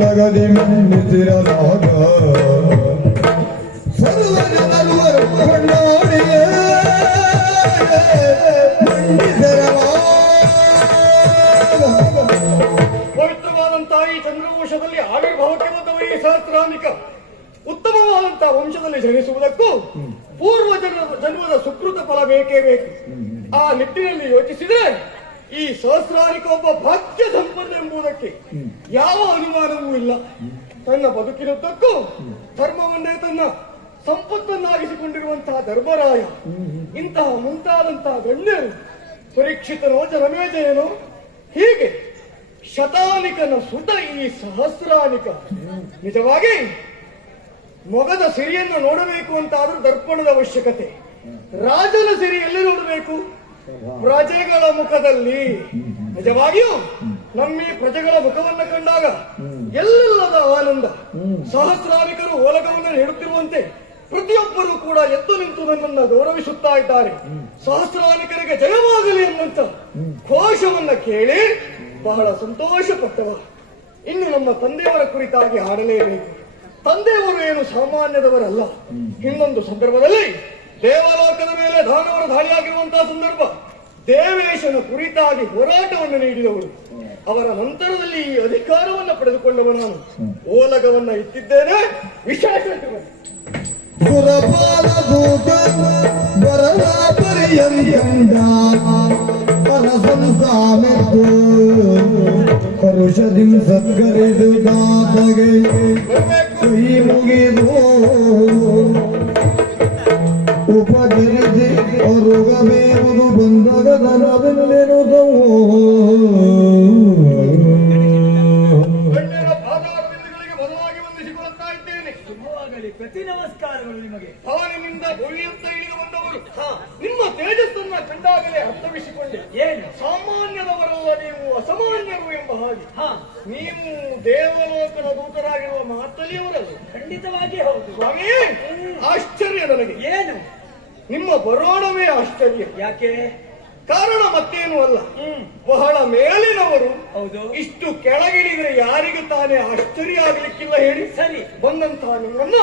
ಲಗದಿ ಮನ್ನಿಸಿರಲಾಗ ಸರ್ವಜನರು ಕೊಂಡಾಡಿಯೇ ಪವಿತ್ರವಾದಂತಹ ಈ ಚಂದ್ರವಂಶದಲ್ಲಿ ಆವಿರ್ಭಾವಕ್ಕೆ ಬಂದವ ಈ ಸಹಸ್ರಾನಿಕ ಉತ್ತಮವಾದಂತಹ ವಂಶದಲ್ಲಿ ಜನಿಸುವುದಕ್ಕೂ ಪೂರ್ವ ಜನ್ಮದ ಸುಕೃತ ಫಲ ಬೇಕೇ ಬೇಕು. ಆ ನಿಟ್ಟಿನಲ್ಲಿ ಯೋಚಿಸಿದರೆ ಈ ಸಹಸ್ರಾನಿಕ ಒಬ್ಬ ಭಾಗ್ಯ ಸಂಪನ್ನ ಎಂಬುದಕ್ಕೆ ಯಾವ ಅನುಮಾನವೂ ಇಲ್ಲ. ತನ್ನ ಬದುಕಿನುದ್ದಕ್ಕೂ ಧರ್ಮವನ್ನೇ ತನ್ನ ಸಂಪತ್ತನ್ನಾಗಿಸಿಕೊಂಡಿರುವಂತಹ ಧರ್ಮರಾಯ, ಇಂತಹ ಮುಂತಾದಂತಹ ಗಣ್ಯರು, ಪರೀಕ್ಷಿತನೋ ಜನಮೇಜಯನೋ, ಹೀಗೆ ಶತಾನಿಕನ ಸುತ ಈ ಸಹಸ್ರಾನಿಕ ನಿಜವಾಗಿ ಮೊಗದ ಸಿರಿಯನ್ನು ನೋಡಬೇಕು ಅಂತಾದ್ರೂ ದರ್ಪಣದ ಅವಶ್ಯಕತೆ. ರಾಜನ ಸಿರಿ ಎಲ್ಲಿ ನೋಡಬೇಕು? ಪ್ರಜೆಗಳ ಮುಖದಲ್ಲಿ. ನಿಜವಾಗಿಯೂ ನಮ್ಮೀ ಪ್ರಜೆಗಳ ಮುಖವನ್ನು ಕಂಡಾಗ ಎಲ್ಲೆಲ್ಲದ ಆನಂದ. ಸಹಸ್ರಾನಿಕರು ಓಲಗವನ್ನು ನೀಡುತ್ತಿರುವಂತೆ ಪ್ರತಿಯೊಬ್ಬರೂ ಕೂಡ ಎದ್ದು ನಿಂತು ನನ್ನನ್ನು ಗೌರವಿಸುತ್ತಾ ಇದ್ದಾರೆ. ಸಹಸ್ರಾನಿಕರಿಗೆ ಜಯವಾಗಲಿ ಎನ್ನುವಂತ ಘೋಷವನ್ನ ಕೇಳಿ ಬಹಳ ಸಂತೋಷ ಪಟ್ಟವ. ಇನ್ನು ನಮ್ಮ ತಂದೆಯವರ ಕುರಿತಾಗಿ ಹಾಡಲೇಬೇಕು. ತಂದೆಯವರು ಏನು ಸಾಮಾನ್ಯದವರಲ್ಲ. ಇನ್ನೊಂದು ಸಂದರ್ಭದಲ್ಲಿ ದೇವಲೋಕದ ಮೇಲೆ ದಾನವರ ದಾಳಿಯಾಗಿರುವಂತಹ ಸಂದರ್ಭ, ದೇವೇಶನ ಕುರಿತಾಗಿ ಹೋರಾಟವನ್ನು ನೀಡಿದವರು. ಅವರ ನಂತರದಲ್ಲಿ ಈ ಅಧಿಕಾರವನ್ನು ಪಡೆದುಕೊಂಡವ ನಾನು. ಓಲಗವನ್ನ ಇಟ್ಟಿದ್ದೇನೆ. ವಿಶೇಷ ಪರುಷದಿಂ ಸತ್ಕರಿದು ದಾತಗೆ ಕೈ ಮುಗಿದು ಉಪಚರಿಸಿ ಹೊರಗಬೇವುದು ಬಂದಗದನವೆಂದೆನು ಬದಲಾಗಿ ವಂದಿಸಿಕೊಳ್ಳುತ್ತಾ ಇದ್ದೇನೆ. ಶುಭವಾಗಲಿ. ಪ್ರತಿ ನಮಸ್ಕಾರಗಳು ನಿಮಗೆ. ಅವನಿನಿಂದ ಭೂಮಿಯಂತ ಇಳಿದು ಬಂದವರು ನಿಮ್ಮ ತೇಜಸ್ಸನ್ನ ಕಂಡಾಗಲೇ ಅರ್ಥವಿಸಿಕೊಂಡೆ. ಏನು ಸಾಮಾನ್ಯದವರಲ್ಲ ನೀವು, ಅಸಾಮಾನ್ಯರು ಎಂಬ ಹಾಗೆ. ನೀವು ದೇವಲೋಕದ ದೂತರಾಗಿರುವ ಮಹತ್ತಲಿಯವರಲ್ಲ. ಖಂಡಿತವಾಗಿ ಹೌದು ಸ್ವಾಮಿ. ಆಶ್ಚರ್ಯ ನನಗೆ. ಏನು? ನಿಮ್ಮ ಬರೋಣವೇ ಆಶ್ಚರ್ಯ. ಯಾಕೆ? ಕಾರಣ ಮತ್ತೇನು ಅಲ್ಲ, ಬಹಳ ಮೇಲಿನವರು. ಹೌದು. ಇಷ್ಟು ಕೆಳಗಿಳಿದ್ರೆ ಯಾರಿಗೂ ತಾನೇ ಆಶ್ಚರ್ಯ ಆಗ್ಲಿಕ್ಕಿಲ್ಲ ಹೇಳಿ. ಸರಿ. ಬಂದಂತಹ ನಿಮ್ಮನ್ನ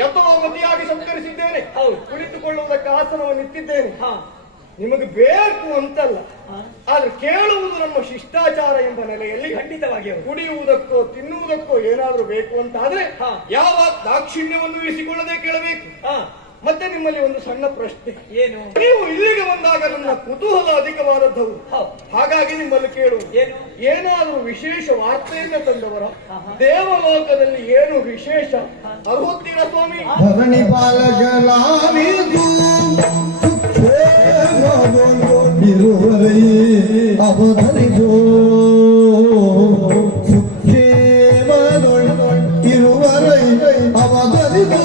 ಯಥಾವತಿಯಾಗಿ ಸಂಸ್ಕರಿಸಿದ್ದೇನೆ. ಕುಳಿತುಕೊಳ್ಳುವುದಕ್ಕೆ ಆಸನವನ್ನು ಇಟ್ಟಿದ್ದೇನೆ. ನಿಮಗೆ ಬೇಕು ಅಂತಲ್ಲ, ಆದ್ರೆ ಕೇಳುವುದು ನಮ್ಮ ಶಿಷ್ಟಾಚಾರ ಎಂಬ ನೆಲೆಯಲ್ಲಿ. ಖಂಡಿತವಾಗಿ ಕುಡಿಯುವುದಕ್ಕೋ ತಿನ್ನುವುದಕ್ಕೋ ಏನಾದ್ರೂ ಬೇಕು ಅಂತಾದ್ರೆ ಯಾವ ದಾಕ್ಷಿಣ್ಯವನ್ನು ಇರಿಸಿಕೊಳ್ಳದೆ ಕೇಳಬೇಕು. ಮತ್ತೆ ನಿಮ್ಮಲ್ಲಿ ಒಂದು ಸಣ್ಣ ಪ್ರಶ್ನೆ. ಏನು? ನೀವು ಇಲ್ಲಿಗೆ ಬಂದಾಗ ನನ್ನ ಕುತೂಹಲ ಅಧಿಕವಾದದ್ದು. ಹಾಗಾಗಿ ನಿಮ್ಮಲ್ಲಿ ಕೇಳುವುದು ಏನು? ಏನಾದರೂ ವಿಶೇಷ ವಾರ್ತೆಯಿಂದ ತಂದವರ? ದೇವಲೋಕದಲ್ಲಿ ಏನು ವಿಶೇಷ ಅರ್ಹುತ್ತೀರಾ ಸ್ವಾಮಿ? ಧರಣಿ ಪಾಲಕಲಾವಿದು ಇರುವರೇ ಅವಧರಿಸೋ ಇರುವರೈ ಅವಧರಿಸೋ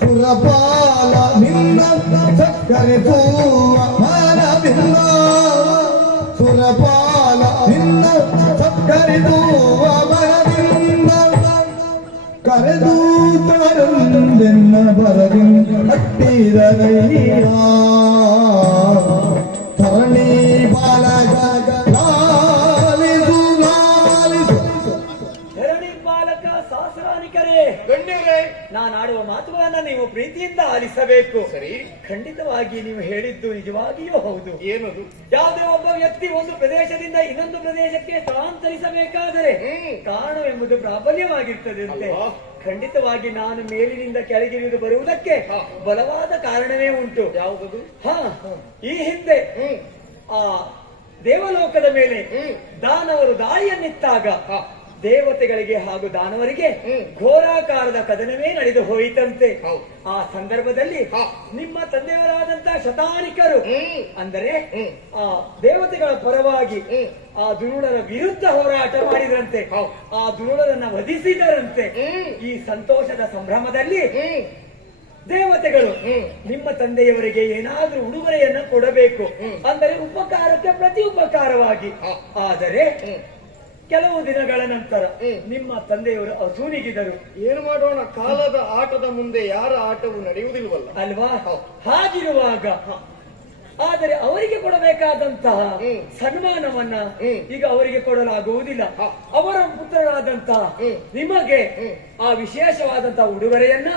ಸುರಪಾಲ ನಿನ್ನ ಸತ್ಕರಿಸುವ ಮನವಿಲ್ಲ. ಸುರಪಾಲ ನಿನ್ನ ಸತ್ಕರಿಸುವ ಮನವಿಲ್ಲ. ಕರೆದು ತರಂದೆನ್ನ ಬರದಿಂದ ಹಟ್ಟಿದರಯ್ಯ ಧರಣಿ ಬಾಲಕ ಲಾಲಿಸು ಲಾಲಿಸು. ಧರಣಿ ಬಾಲಕ ಸಹಸ್ರಾನಿಕರೇ, ಗಣ್ಯರೇ, ನಾನು ಆಡುವ ಮಾತುಗಳನ್ನ ನೀವು ಪ್ರೀತಿಯಿಂದ ಆಲಿಸಬೇಕು. ಸರಿ. ಖಂಡಿತವಾಗಿ ನೀವು ಹೇಳಿದ್ದು ನಿಜವಾಗಿಯೂ ಹೌದು. ಏನದು? ಯಾವುದೇ ಒಬ್ಬ ವ್ಯಕ್ತಿ ಒಂದು ಪ್ರದೇಶದಿಂದ ಇನ್ನೊಂದು ಪ್ರದೇಶಕ್ಕೆ ಸ್ಥಳಾಂತರಿಸಬೇಕಾದರೆ ಕಾರಣವೆಂಬುದು ಪ್ರಾಬಲ್ಯವಾಗಿರ್ತದೆ ಅಂತೆ. ಖಂಡಿತವಾಗಿ ನಾನು ಮೇಲಿನಿಂದ ಕೆಳಗಿಳಿದು ಬರುವುದಕ್ಕೆ ಬಲವಾದ ಕಾರಣವೇ ಉಂಟು. ಯಾವುದದು? ಈ ಹಿಂದೆ ಆ ದೇವಲೋಕದ ಮೇಲೆ ದಾನವರು ದಾಳಿಯನ್ನಿತ್ತಾಗ ದೇವತೆಗಳಿಗೆ ಹಾಗೂ ದಾನವರಿಗೆ ಘೋರಾಕಾರದ ಕದನವೇ ನಡೆದು ಹೋಯಿತಂತೆ. ಆ ಸಂದರ್ಭದಲ್ಲಿ ನಿಮ್ಮ ತಂದೆಯವರಾದಂತಹ ಶತಾನಿಕರು ಅಂದರೆ ಆ ದೇವತೆಗಳ ಪರವಾಗಿ ಆ ದುರುಳರ ವಿರುದ್ಧ ಹೋರಾಟ ಮಾಡಿದ್ರಂತೆ. ಆ ದುರುಳರನ್ನ ವಧಿಸಿದರಂತೆ. ಈ ಸಂತೋಷದ ಸಂಭ್ರಮದಲ್ಲಿ ದೇವತೆಗಳು ನಿಮ್ಮ ತಂದೆಯವರಿಗೆ ಏನಾದ್ರೂ ಉಡುಗೊರೆಯನ್ನ ಕೊಡಬೇಕು ಅಂದರೆ ಉಪಕಾರಕ್ಕೆ ಪ್ರತಿ ಉಪಕಾರವಾಗಿ. ಆದರೆ ಕೆಲವು ದಿನಗಳ ನಂತರ ನಿಮ್ಮ ತಂದೆಯವರು ಅಸೂನಿಗಿದರು. ಏನು ಮಾಡೋಣ, ಕಾಲದ ಆಟದ ಮುಂದೆ ಯಾರ ಆಟವು ನಡೆಯುವುದಿಲ್ವಲ್ಲ ಅಲ್ವಾ? ಹಾಗಿರುವಾಗ ಆದರೆ ಅವರಿಗೆ ಕೊಡಬೇಕಾದಂತಹ ಸನ್ಮಾನವನ್ನ ಈಗ ಅವರಿಗೆ ಕೊಡಲಾಗುವುದಿಲ್ಲ. ಅವರ ಪುತ್ರರಾದಂತಹ ನಿಮಗೆ ಆ ವಿಶೇಷವಾದಂತಹ ಉಡುಗೊರೆಯನ್ನ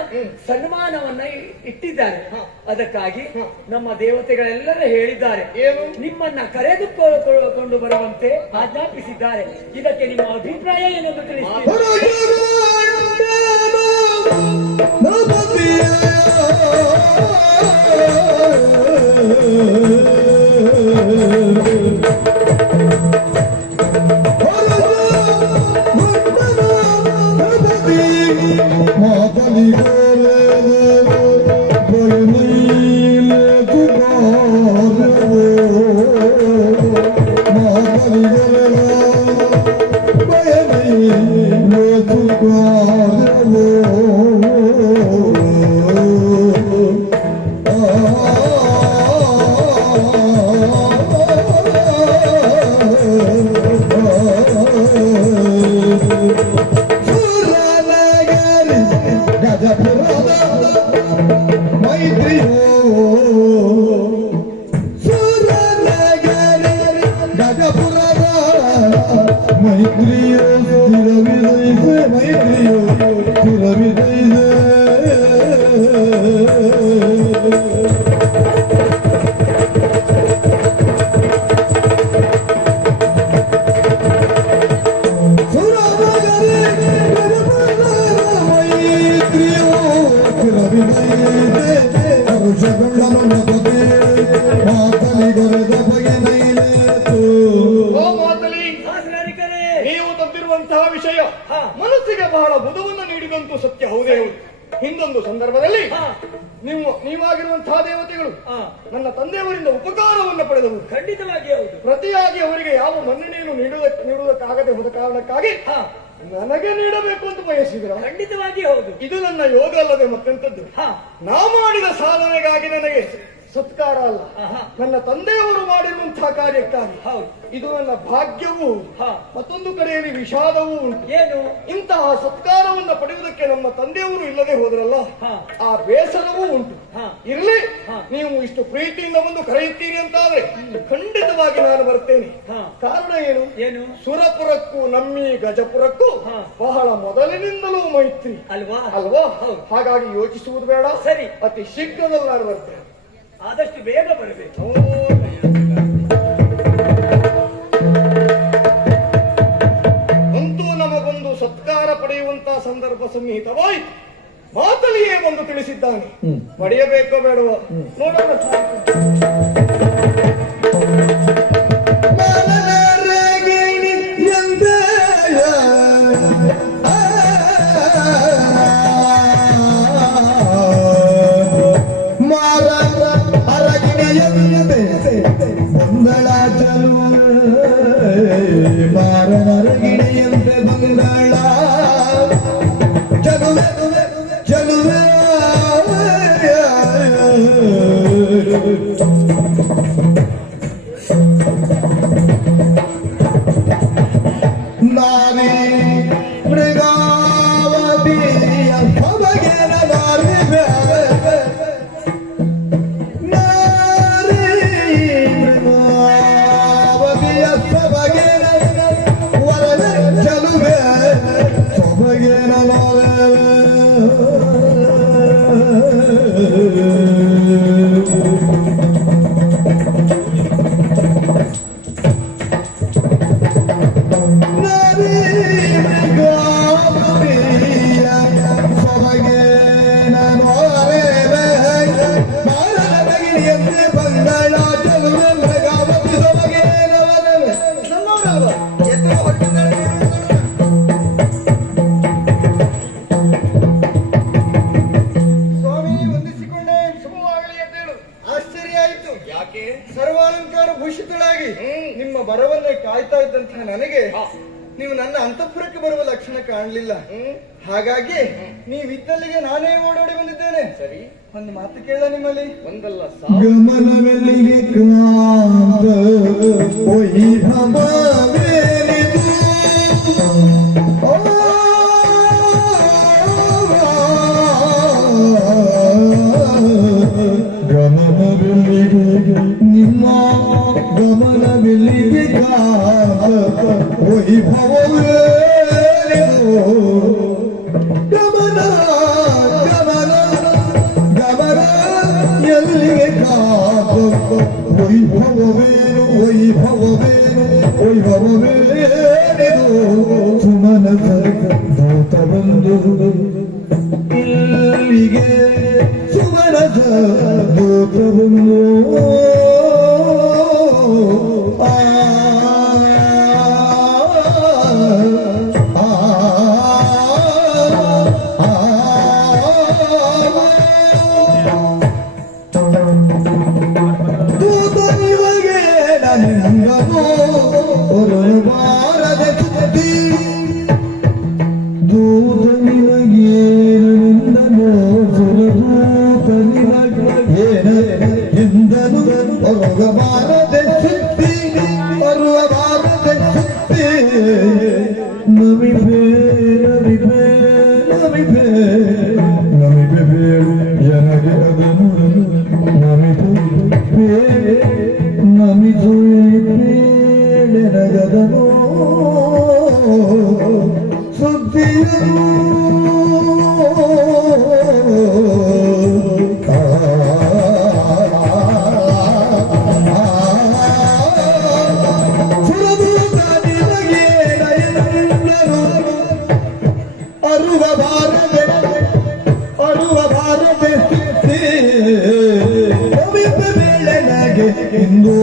ಸನ್ಮಾನವನ್ನ ಇಟ್ಟಿದ್ದಾರೆ. ಅದಕ್ಕಾಗಿ ನಮ್ಮ ದೇವತೆಗಳೆಲ್ಲರೂ ಹೇಳಿದ್ದಾರೆ, ನಿಮ್ಮನ್ನ ಕರೆದುಕೊಂಡು ಬರುವಂತೆ ಆಜ್ಞಾಪಿಸಿದ್ದಾರೆ. ಇದಕ್ಕೆ ನಿಮ್ಮ ಅಭಿಪ್ರಾಯ ಏನೆಂದು ತಿಳಿಸಿ. ನೀವು ತಂದಿರುವಂತಹ ವಿಷಯ ಮನಸ್ಸಿಗೆ ಬಹಳ ಬುಧವನ್ನು ನೀಡಿದಂತೂ ಸತ್ಯ. ಹೌದೇ ಹೌದು. ಹಿಂದೊಂದು ಸಂದರ್ಭದಲ್ಲಿ ನೀವಾಗಿರುವಂತಹ ದೇವತೆಗಳು ನನ್ನ ತಂದೆಯವರಿಂದ ಉಪಕಾರವನ್ನು ಪಡೆದವು. ಖಂಡಿತವಾಗಿ ಹೌದು. ಪ್ರತಿಯಾಗಿ ಅವರಿಗೆ ಯಾವ ಮನ್ನಣೆಯನ್ನು ನೀಡುವುದಕ್ಕಾಗದೆ ಹೋದ ಕಾರಣಕ್ಕಾಗಿ ನನಗೆ ನೀಡಬೇಕು ಅಂತ ಬಯಸಿದ್ರು. ಖಂಡಿತವಾಗಿ ಹೌದು. ಇದು ನನ್ನ ಯೋಗ ಅಲ್ಲದೆ ಮತ್ತಂತದ್ದು. ನಾ ಮಾಡಿದ ಸಾಧನೆಗಾಗಿ ನನಗೆ ಸತ್ಕಾರ ಅಲ್ಲ, ನನ್ನ ತಂದೆಯವರು ಮಾಡಿರುವಂತಹ ಕಾರ್ಯಕ್ಕಾಗಿ. ಇದು ನನ್ನ ಭಾಗ್ಯವೂ ಮತ್ತೊಂದು ಕಡೆಯಲ್ಲಿ ವಿಷಾದವೂ ಉಂಟು. ಏನು? ಇಂತಹ ಸತ್ಕಾರವನ್ನು ಪಡೆಯುವುದಕ್ಕೆ ನಮ್ಮ ತಂದೆಯವರು ಇಲ್ಲದೆ ಹೋದ್ರಲ್ಲ, ಆ ಬೇಸರವೂ ಉಂಟು. ಇರ್ಲಿ, ನೀವು ಇಷ್ಟು ಪ್ರೀತಿಯಿಂದ ಬಂದು ಕರೆಯುತ್ತೀರಿ ಅಂತಾದ್ರೆ ಖಂಡಿತವಾಗಿ ನಾನು ಬರ್ತೇನೆ. ಕಾರಣ ಏನು? ಏನು? ಸುರಪುರಕ್ಕೂ ನಮ್ಮಿ ಗಜಪುರಕ್ಕೂ ಬಹಳ ಮೊದಲಿನಿಂದಲೂ ಮೈತ್ರಿ ಅಲ್ವಾ? ಹಾಗಾಗಿ ಯೋಚಿಸುವುದು ಬೇಡ. ಸರಿ, ಅತಿ ಶೀಘ್ರದಲ್ಲಿ ನಾನು ಬರ್ತೇನೆ. ಆದಷ್ಟು ಬೇಗ ಬರಬೇಕು. ಅಂತೂ ನಮಗೊಂದು ಸತ್ಕಾರ ಪಡೆಯುವಂತಹ ಸಂದರ್ಭ ಸನ್ನಿಹಿತವಾಯಿತು. ಮಾತಲ್ಲಿಯೇ ಬಂದು ತಿಳಿಸಿದ್ದಾನೆ. ಪಡೆಯಬೇಕೋ ಬೇಡವೋ ನೋಡೋಣ. ಮಾರನರಗಿಣಿಯಂತೆ ಬಂಗಳ ಚಲುವೆ ನಾನೇ ಮೃಗಾವತಿಯ ಸೊಬಗಿನ ಸರ್ವಾಲಂಕಾರ ಭೂಷಿತಳಾಗಿ ನಿಮ್ಮ ಬರವನ್ನೇ ಕಾಯ್ತಾ ಇದ್ದಂತಹ ನನಗೆ ನೀವು ನನ್ನ ಅಂತಃಪುರಕ್ಕೆ ಬರುವ ಲಕ್ಷಣ ಕಾಣಲಿಲ್ಲ. ಹಾಗಾಗಿ ನೀವಿದ್ದಲ್ಲಿಗೆ ನಾನೇ ಓಡೋಡಿ ಬಂದಿದ್ದೇನೆ. ಸರಿ, ಒಂದು ಮಾತು ಕೇಳ ನಿಮ್ಮಲ್ಲಿ. ಒಂದಲ್ಲ ಗಮನವೆಲ್ಲಿಗೆ ಗಮನವೆಲ್ಲಿಗೆ ಗಮನವಿಲ್ಲಿಗೆ ವೈಭವವೇ ಗಮನ ಗಮನ ಗಮನ ಎಲ್ಲಿಗೆ ವೈಭವವೇನು ವೈಭವವೇನು ವೈಭವವೇನು ಸುಮನ ದೂತ ಬಂದು ಇಲ್ಲಿಗೆ ಸುಮನದ ದೂತ ಬಂದು ದೂತನಿವಗೆ ನನ್ನನು ಒಂದು ಬಾರದ ಸುದ್ದಿ ದೂತನಿವಗೆ ನನ್ನನು ಸುರದೂತನಿವಗೆ ಎಂದನು ಬರುವ ಬಾರದ ಸುದ್ದಿ ಬರುವ ಬಾರದ ಸುದ್ದಿ ನಮಿಬೇ ನಮಿಬೇ ನಮಿಬೇ ನಮಿಬೇ ನನಗೆ ಅದನ್ನು ನಮಿದು ನಮಿದು ನನಗದನು ಸುದ್ದಿಯನು ಅರುವ ಭಾರತೆ ಅರುವ ಭಾರತೆ ಬೆಳನಗೆ ಇಂದು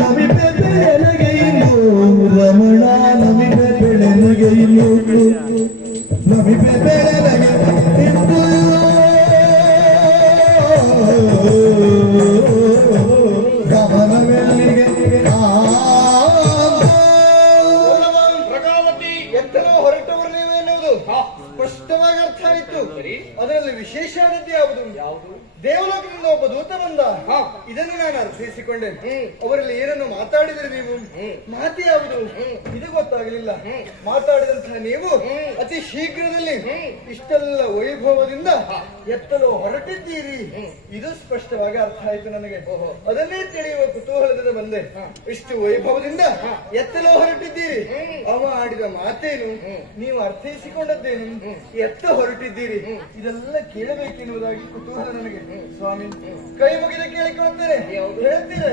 ನಮಿಬೆ ಬೆಳನಗೆ ಇಂದು ರಮಣ ನಮಿಬೆ ಬೆಳನಗೆ ಇಂದು ನಮಿಬೆ ಬೆಳನಗೆ ಇಂದು ಗಮನವೆಲ್ಲಿಗೆ ಪ್ರಗಾವತಿ ಎತ್ತಲು ಹೊರಟವರು ನೀವೆನ್ನುವುದು ಸ್ಪಷ್ಟವಾಗಿ ಅರ್ಥ ಆಯಿತು. ಅದರಲ್ಲಿ ವಿಶೇಷವಾದದ್ದು ಯಾವುದು? ದೇವಲೋಕದಿಂದ ಒಬ್ಬ ದೂತ ಬಂದ. ಇದನ್ನು ನಾನು ಅರ್ಥೈಸಿಕೊಂಡೆ. ಅವರಲ್ಲಿ ಏನನ್ನು ಮಾತಾಡಿದರೆ ನೀವು? ಮಾತು ಯಾವುದು ಇದು ಗೊತ್ತಾಗಲಿಲ್ಲ. ಮಾತಾಡಿದಂತಹ ನೀವು ಅತಿ ಶೀಘ್ರದಲ್ಲಿ ಇಷ್ಟೆಲ್ಲ ವೈಭವದಿಂದ ಎತ್ತಲು ಹೊರಟಿದ್ದೀರಿ, ಇದು ಸ್ಪಷ್ಟವಾಗಿ ಅರ್ಥ ಆಯ್ತು ನನಗೆ. ಅದನ್ನೇ ತಿಳಿಯುವ ಕುತೂಹಲದಿಂದ ಬಂದೆ. ಇಷ್ಟು ವೈಭವದಿಂದ ಎತ್ತಲು ಹೊರಟಿದ್ದೀರಿ, ಅವ ಆಡಿದ ಮಾತೇನು, ನೀವು ಅರ್ಥೈಸಿಕೊಂಡದ್ದೇನು, ಎತ್ತ ಹೊರಟಿದ್ದೀರಿ, ಇದೆಲ್ಲ ಕೇಳಬೇಕೆನ್ನುವುದಾಗಿ ಕುತೂಹಲ ನನಗೆ. ಸ್ವಾಮಿ, ಕೈ ಮುಗಿದ ಕೇಳಿಕೊಳ್ಳುತ್ತೇನೆ. ಹೇಳ್ತೀರಾ?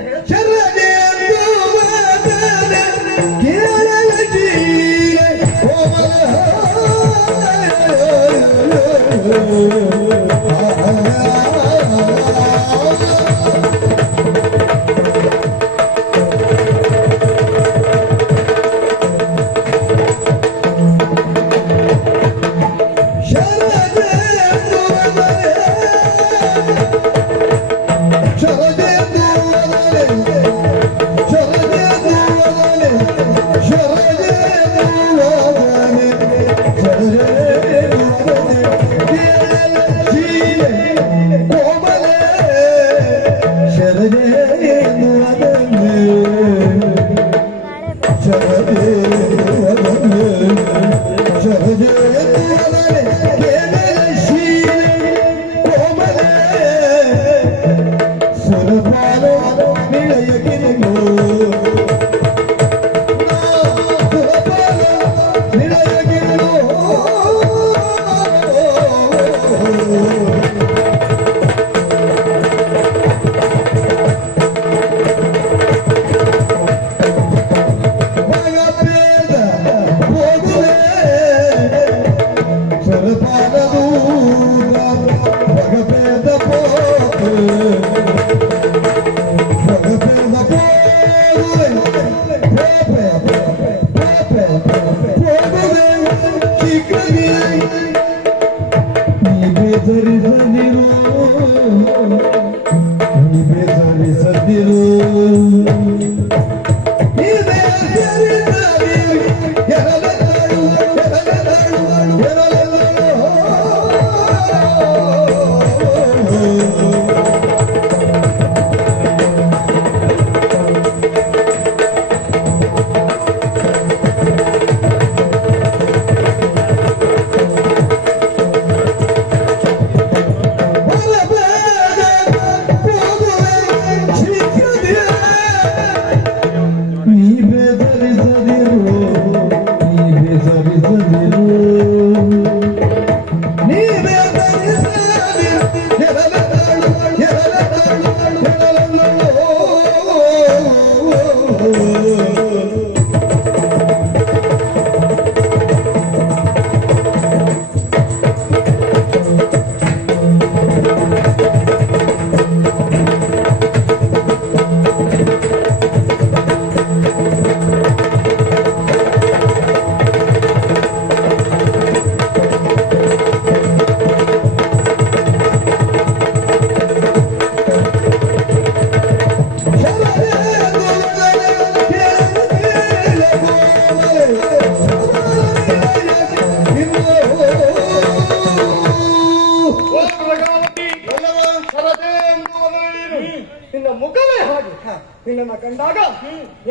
ಬಂದಾಗ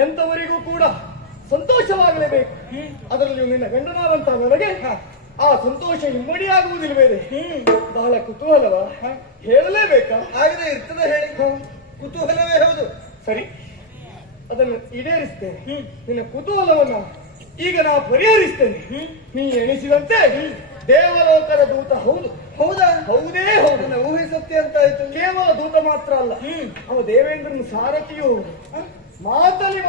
ಎಂತವರಿಗೂ ಕೂಡ ಸಂತೋಷವಾಗಲೇಬೇಕು. ಅದರಲ್ಲಿ ನಿನ್ನ ಗಂಡನಾದಂತ ನನಗೆ ಆ ಸಂತೋಷ ಇಮ್ಮಡಿಯಾಗುವುದಿಲ್ಲವೇ? ಬಹಳ ಕುತೂಹಲವ, ಹೇಳಲೇಬೇಕಾ? ಆಗದೆ ಇರ್ತದೆ ಹೇಳಿ. ಕುತೂಹಲವೇ ಹೌದು. ಸರಿ, ಅದನ್ನು ಈಡೇರಿಸ್ತೇನೆ. ನಿನ್ನ ಕುತೂಹಲವನ್ನ ಈಗ ನಾ ಪರಿಹರಿಸ್ತೇನೆ. ನೀ ಎಣಿಸಿದಂತೆ ದೇವಲೋಕದ ದೂತ ಹೌದು. ಹೌದಾ? ಹೌದೇ ಹೌದು. ನನ್ನ ಊಹೆ ಸತ್ಯ ಅಂತ ಆಯ್ತು. ಕೇವಲ ದೂತ ಮಾತ್ರ ಅಲ್ಲ, ಅವ ದೇವೇಂದ್ರನ ಸಾರಥಿಯೂ ಮಾತಲ್ಲಿ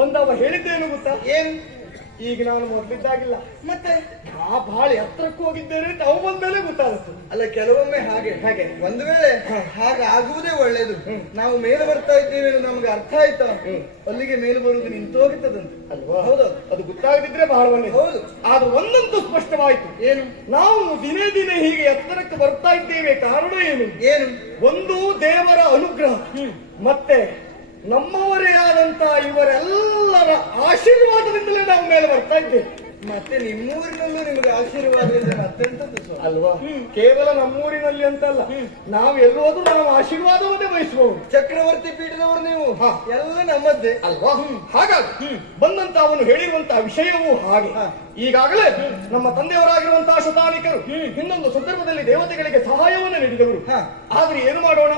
ಬಂದವ ಹೇಳಿದ್ದೇನು ಗೊತ್ತಾ? ಏನ್? ಈಗ ನಾನು ಮೊದಲಿದ್ದಾಗಿಲ್ಲ, ಮತ್ತೆ ನಾ ಬಹಳ ಎತ್ತರಕ್ಕೆ ಹೋಗಿದ್ದೇನೆ ಅಂತ ಅವು ಬಂದ್ಮೇಲೆ ಗೊತ್ತಾಗುತ್ತೆ. ಅಲ್ಲ, ಕೆಲವೊಮ್ಮೆ ಹಾಗೆ ಒಂದು ವೇಳೆ ಹಾಗೆ ಆಗುವುದೇ ಒಳ್ಳೇದು. ನಾವು ಮೇಲೆ ಬರ್ತಾ ಇದ್ದೇವೆ ನಮ್ಗೆ ಅರ್ಥ ಆಯ್ತಾ, ಅಲ್ಲಿಗೆ ಮೇಲೆ ಬರುವುದು ನಿಂತೋಗುತ್ತದಂತೆ ಅಲ್ವಾ? ಹೌದು. ಅದು ಗೊತ್ತಾಗದಿದ್ರೆ ಬಹಳ ಒಳ್ಳೆಯದು. ಹೌದು. ಆದ್ರೆ ಒಂದಂತೂ ಸ್ಪಷ್ಟವಾಯ್ತು. ಏನು? ನಾವು ದಿನೇ ದಿನೇ ಹೀಗೆ ಎತ್ತರಕ್ಕೆ ಬರ್ತಾ ಇದ್ದೇವೆ. ಕಾರಣ ಏನು? ಏನು? ಒಂದು ದೇವರ ಅನುಗ್ರಹ, ಮತ್ತೆ ನಮ್ಮವರೇ ಆದಂತ ಇವರೆಲ್ಲರ ಆಶೀರ್ವಾದದಿಂದಲೇ ನಾವು ಮೇಲೆ ಬರ್ತಾ ಇದ್ದೇವೆ. ಮತ್ತೆ ನಿಮ್ಮೂರಿನಲ್ಲೂ ನಿಮಗೆ ಆಶೀರ್ವಾದದಿಂದ ಮತ್ತೆಂತದ್ದು ಸ್ವಾಮಿ? ಅಲ್ವಾ? ಕೇವಲ ನಮ್ಮೂರಿನಲ್ಲಿ ಅಂತಲ್ಲ, ನಾವು ಎಲ್ಲೋದ್ರೂ ನಾವು ಆಶೀರ್ವಾದವನ್ನೇ ಬಯಸಬಹುದು. ಚಕ್ರವರ್ತಿ ಪೀಠದವರು ನೀವು, ಎಲ್ಲ ನಮ್ಮದ್ದೇ ಅಲ್ವಾ? ಹಾಗಾಗಿ ಬಂದಂತ ಅವನು ಹೇಳಿರುವಂತಹ ವಿಷಯವೂ ಹಾಗೆ. ಈಗಾಗಲೇ ನಮ್ಮ ತಂದೆಯವರಾಗಿರುವಂತಹ ಶತಾನಿಕರು ಇನ್ನೊಂದು ಸಂದರ್ಭದಲ್ಲಿ ದೇವತೆಗಳಿಗೆ ಸಹಾಯವನ್ನು ನೀಡಿದವರು. ಆದ್ರೆ ಏನು ಮಾಡೋಣ?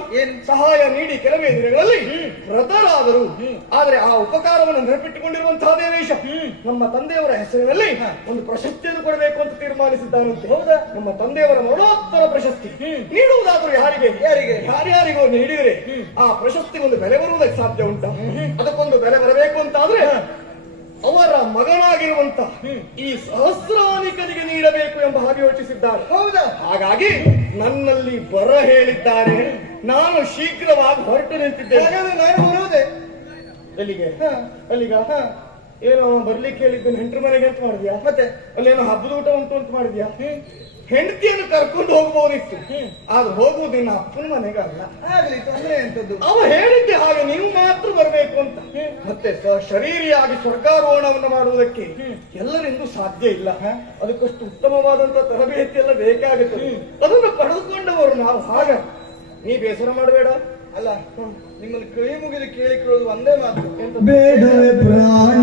ಸಹಾಯ ನೀಡಿ ಕೆಲವೇ ದಿನಗಳಲ್ಲಿ ವ್ರತರಾದರು. ಆದ್ರೆ ಆ ಉಪಕಾರವನ್ನು ನೆನಪಿಟ್ಟುಕೊಂಡಿರುವಂತಹ ದೇವೇಶ ನಮ್ಮ ತಂದೆಯವರ ಹೆಸರಿನಲ್ಲಿ ಒಂದು ಪ್ರಶಸ್ತಿಯನ್ನು ಕೊಡಬೇಕು ಅಂತ ತೀರ್ಮಾನಿಸಿದ್ದಾನಂತೆ. ಹೌದಾ? ನಮ್ಮ ತಂದೆಯವರ ಮರಣೋತ್ತರ ಪ್ರಶಸ್ತಿ ನೀಡುವುದಾದರೂ ಯಾರಿಗೆ ಯಾರ್ಯಾರಿಗೋ ನೀಡಿದರೆ ಆ ಪ್ರಶಸ್ತಿಗೊಂದು ಬೆಲೆ ಬರುವುದಕ್ಕೆ ಸಾಧ್ಯ ಉಂಟಾ? ಅದಕ್ಕೊಂದು ಬೆಲೆ ಬರಬೇಕು ಅಂತ ಆದ್ರೆ ಅವರ ಮಗನಾಗಿರುವಂತ ಈ ಸಹಸ್ರಾನಿಕನಿಗೆ ನೀಡಬೇಕು ಎಂಬ ಹಾಗೆ ಯೋಚಿಸಿದ್ದಾರೆ. ಹೌದಾ? ಹಾಗಾಗಿ ನನ್ನಲ್ಲಿ ಬರ ಹೇಳಿದ್ದಾರೆ. ನಾನು ಶೀಘ್ರವಾಗಿ ಹೊರಟು ನಿಂತಿದ್ದೇನೆ. ಹಾಗಾದ್ರೆ ನಾನು ಬರುವುದೇ ಎಲ್ಲಿಗೆ? ಅಲ್ಲಿಗ ಏನೋ ಬರ್ಲಿಕ್ಕೆ ಹೇಳಿದ್ದು ನೆಂಟರ ಮನೆಗೆ ಅಂತ ಮಾಡಿದ್ಯಾ? ಮತ್ತೆ ಅಲ್ಲೇನೋ ಹಬ್ಬದ ಊಟ ಉಂಟು ಅಂತ ಮಾಡಿದ್ಯಾ? ಹೆಂಡತಿಯನ್ನು ಕರ್ಕೊಂಡು ಹೋಗಬಹುದಿತ್ತು, ಆದ್ರೆ ಹೋಗುವುದು ನಿನ್ನ ಅಪ್ಪನ ಮನೆಗೆ ಅಲ್ಲ. ಆಗ್ಲಿ, ತೊಂದ್ರೆ ಎಂತದ್ದು? ಅವ ಹೇಳಿದ್ದೆ ಹಾಗೆ ನೀವು ಮಾತ್ರ ಬರಬೇಕು ಅಂತ. ಮತ್ತೆ ಶರೀರಿಯಾಗಿ ಸ್ವರ್ಗಾರೋಹಣವನ್ನು ಮಾಡುವುದಕ್ಕೆ ಎಲ್ಲರಿಂದೂ ಸಾಧ್ಯ ಇಲ್ಲ. ಅದಕ್ಕಷ್ಟು ಉತ್ತಮವಾದಂತ ತರಬೇತಿ ಎಲ್ಲ ಬೇಕಾಗುತ್ತದೆ. ಅದನ್ನು ಪಡೆದುಕೊಂಡವರು ನಾವು. ಹಾಗ ನೀ ಬೇಸರ ಮಾಡಬೇಡ. ಅಲ್ಲ, ನಿಮ್ಮನ್ನು ಕೈ ಮುಗಿದು ಕೇಳಿಕೊಳ್ಳೋದು ಒಂದೇ ಮಾತು. ಬೇಡವೇ ಪ್ರಾಣ